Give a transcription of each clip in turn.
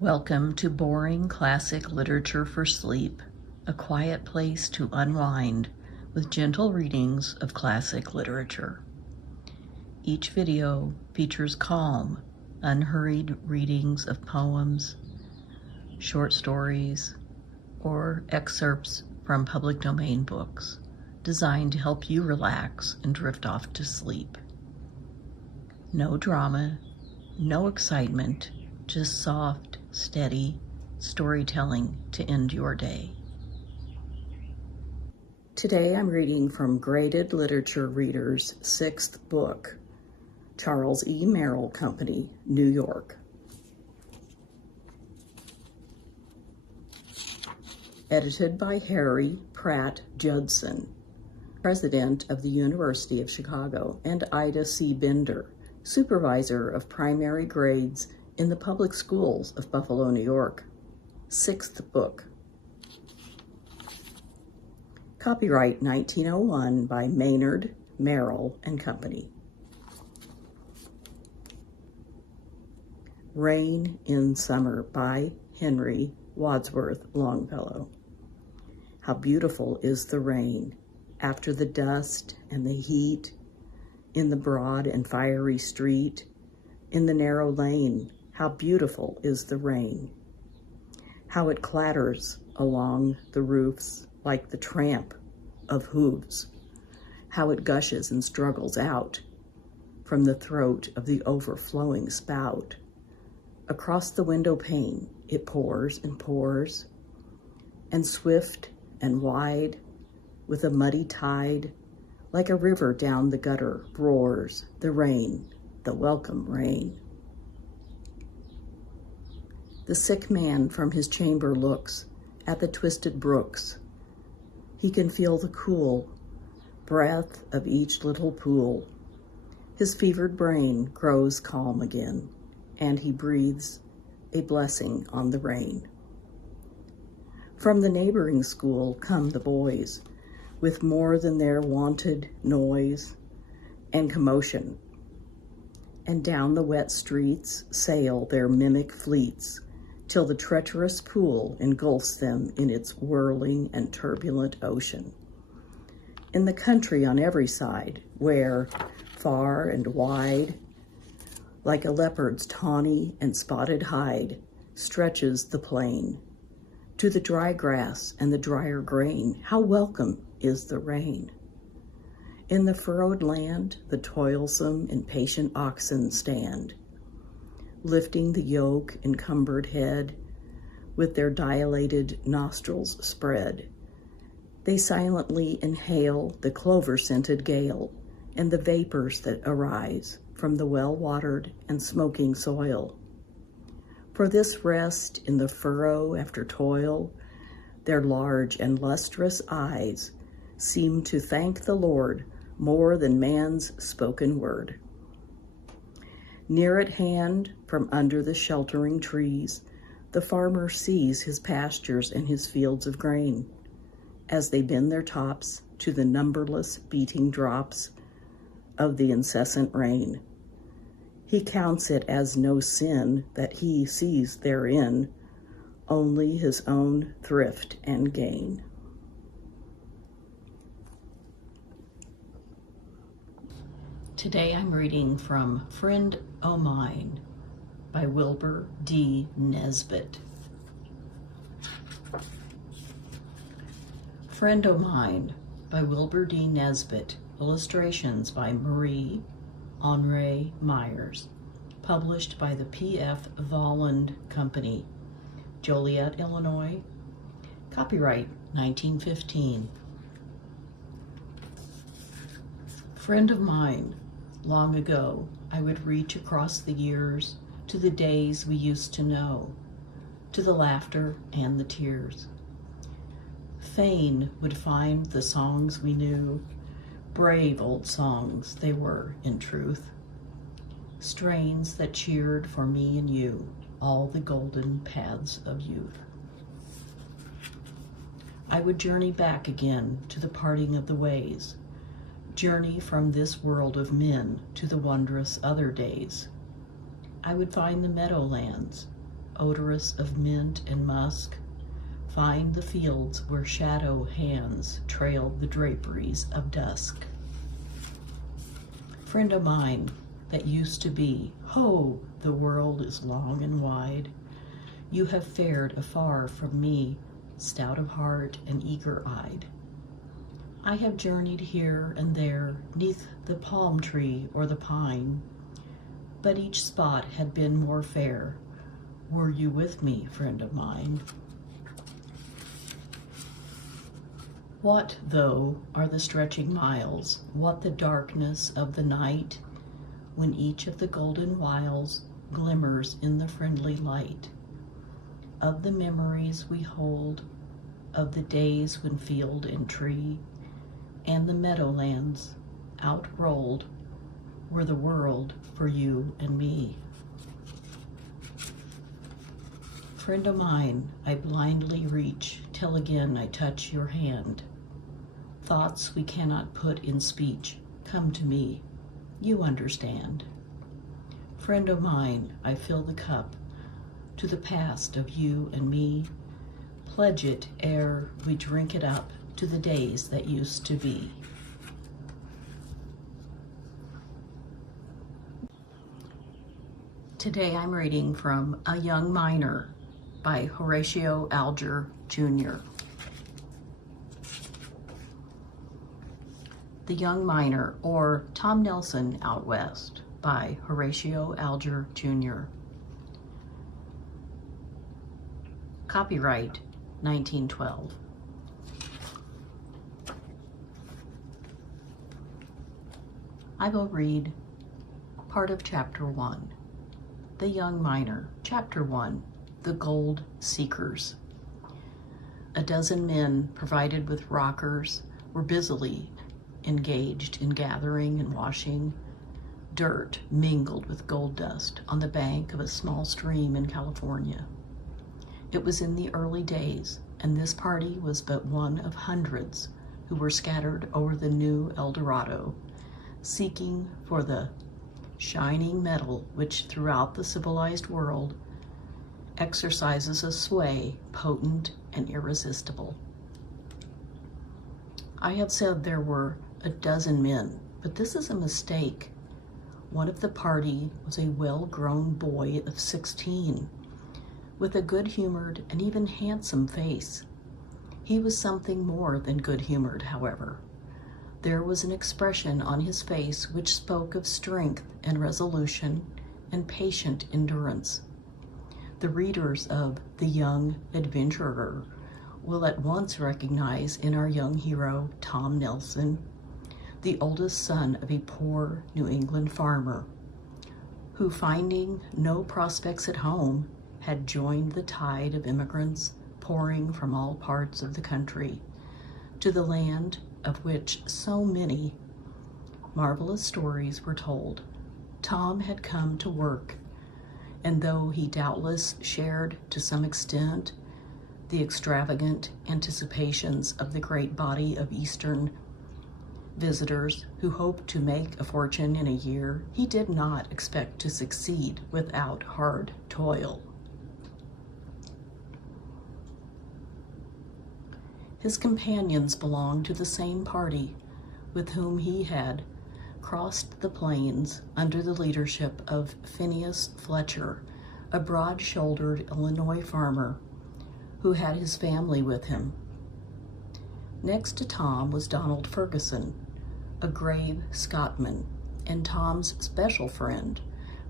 Welcome to Boring Classic Literature for Sleep, a quiet place to unwind with gentle readings of classic literature. Each video features calm, unhurried readings of poems, short stories, or excerpts from public domain books designed to help you relax and drift off to sleep. No drama, no excitement, just soft, steady storytelling to end your day. Today I'm reading from Graded Literature Reader's 6th book, Charles E. Merrill Company, New York. Edited by Harry Pratt Judson, President of the University of Chicago, and Ida C. Bender, Supervisor of Primary Grades in the Public Schools of Buffalo, New York. 6th book. Copyright 1901 by Maynard, Merrill and Company. Rain in Summer by Henry Wadsworth Longfellow. How beautiful is the rain after the dust and the heat, in the broad and fiery street, in the narrow lane. How beautiful is the rain. How it clatters along the roofs like the tramp of hooves. How it gushes and struggles out from the throat of the overflowing spout. Across the window pane it pours, and swift and wide, with a muddy tide, like a river down the gutter roars the rain, the welcome rain. The sick man from his chamber looks at the twisted brooks. He can feel the cool breath of each little pool. His fevered brain grows calm again, and he breathes a blessing on the rain. From the neighboring school come the boys, with more than their wonted noise and commotion, and down the wet streets sail their mimic fleets, till the treacherous pool engulfs them in its whirling and turbulent ocean. In the country on every side, where, far and wide, like a leopard's tawny and spotted hide, stretches the plain, to the dry grass and the drier grain, how welcome is the rain. In the furrowed land, the toilsome and patient oxen stand, lifting the yoke-encumbered head, with their dilated nostrils spread. They silently inhale the clover-scented gale and the vapors that arise from the well-watered and smoking soil. For this rest in the furrow after toil, their large and lustrous eyes seem to thank the Lord more than man's spoken word. Near at hand, from under the sheltering trees, the farmer sees his pastures and his fields of grain, as they bend their tops to the numberless beating drops of the incessant rain. He counts it as no sin that he sees therein only his own thrift and gain. Today I'm reading from Friend O' Mine by Wilbur D. Nesbit. Friend O' Mine by Wilbur D. Nesbit. Illustrations by Marie Henri Myers. Published by the P.F. Volland Company, Joliet, Illinois. Copyright 1915. Friend of mine, long ago, I would reach across the years to the days we used to know, to the laughter and the tears. Fain would find the songs we knew, brave old songs they were in truth, strains that cheered for me and you all the golden paths of youth. I would journey back again to the parting of the ways, journey from this world of men to the wondrous other days. I would find the meadowlands, odorous of mint and musk, find the fields where shadow hands trailed the draperies of dusk. Friend of mine that used to be, ho, the world is long and wide. You have fared afar from me, stout of heart and eager-eyed. I have journeyed here and there, 'neath the palm tree or the pine, but each spot had been more fair. Were you with me, friend of mine? What, though, are the stretching miles? What the darkness of the night, when each of the golden whiles glimmers in the friendly light of the memories we hold, of the days when field and tree and the meadowlands outrolled were the world for you and me. Friend of mine, I blindly reach till again I touch your hand. Thoughts we cannot put in speech come to me, you understand. Friend of mine, I fill the cup to the past of you and me, pledge it ere we drink it up to the days that used to be. Today I'm reading from A Young Miner by Horatio Alger, Jr. The Young Miner, or Tom Nelson Out West, by Horatio Alger, Jr. Copyright 1912. I will read part of Chapter 1. The Young Miner. Chapter 1. The Gold Seekers. A dozen men, provided with rockers, were busily engaged in gathering and washing dirt mingled with gold dust on the bank of a small stream in California. It was in the early days, and this party was but one of hundreds who were scattered over the new El Dorado, seeking for the shining metal which throughout the civilized world exercises a sway potent and irresistible. I have said there were a dozen men, but this is a mistake. One of the party was a well-grown boy of 16, with a good-humored and even handsome face. He was something more than good-humored, however. There was an expression on his face which spoke of strength and resolution and patient endurance. The readers of The Young Adventurer will at once recognize in our young hero, Tom Nelson, the oldest son of a poor New England farmer, who, finding no prospects at home, had joined the tide of immigrants pouring from all parts of the country to the land of which so many marvelous stories were told. Tom had come to work, and though he doubtless shared to some extent the extravagant anticipations of the great body of Eastern visitors who hoped to make a fortune in a year, he did not expect to succeed without hard toil. His companions belonged to the same party with whom he had crossed the plains under the leadership of Phineas Fletcher, a broad-shouldered Illinois farmer who had his family with him. Next to Tom was Donald Ferguson, a grave Scotsman, and Tom's special friend,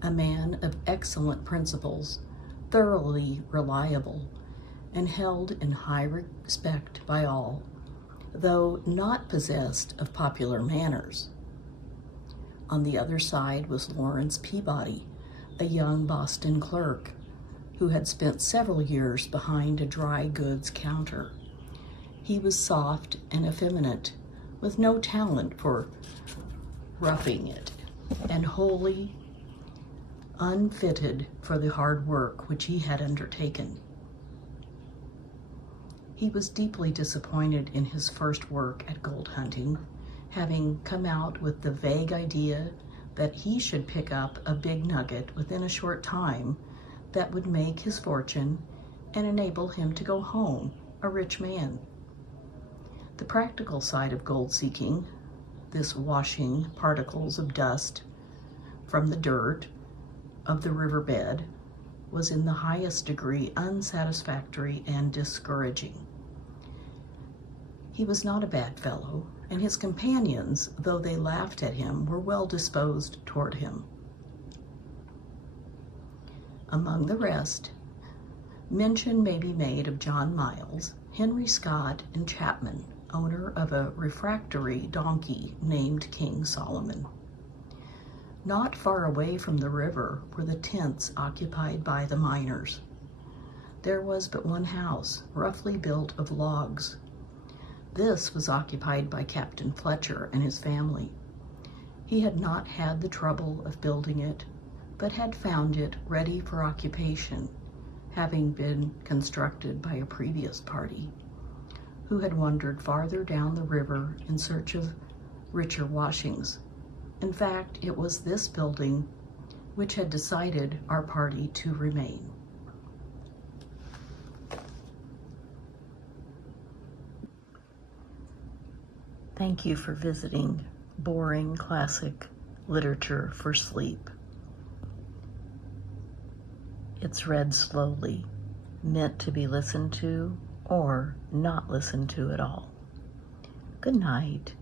a man of excellent principles, thoroughly reliable, and held in high respect by all, though not possessed of popular manners. On the other side was Lawrence Peabody, a young Boston clerk who had spent several years behind a dry goods counter. He was soft and effeminate, with no talent for roughing it, and wholly unfitted for the hard work which he had undertaken. He was deeply disappointed in his first work at gold hunting, having come out with the vague idea that he should pick up a big nugget within a short time that would make his fortune and enable him to go home a rich man. The practical side of gold seeking, this washing particles of dust from the dirt of the riverbed, was in the highest degree unsatisfactory and discouraging. He was not a bad fellow, and his companions, though they laughed at him, were well disposed toward him. Among the rest, mention may be made of John Miles, Henry Scott, and Chapman, owner of a refractory donkey named King Solomon. Not far away from the river were the tents occupied by the miners. There was but one house, roughly built of logs. This was occupied by Captain Fletcher and his family. He had not had the trouble of building it, but had found it ready for occupation, having been constructed by a previous party, who had wandered farther down the river in search of richer washings. In fact, it was this building which had decided our party to remain. Thank you for visiting Boring Classic Literature for Sleep. It's read slowly, meant to be listened to or not listened to at all. Good night.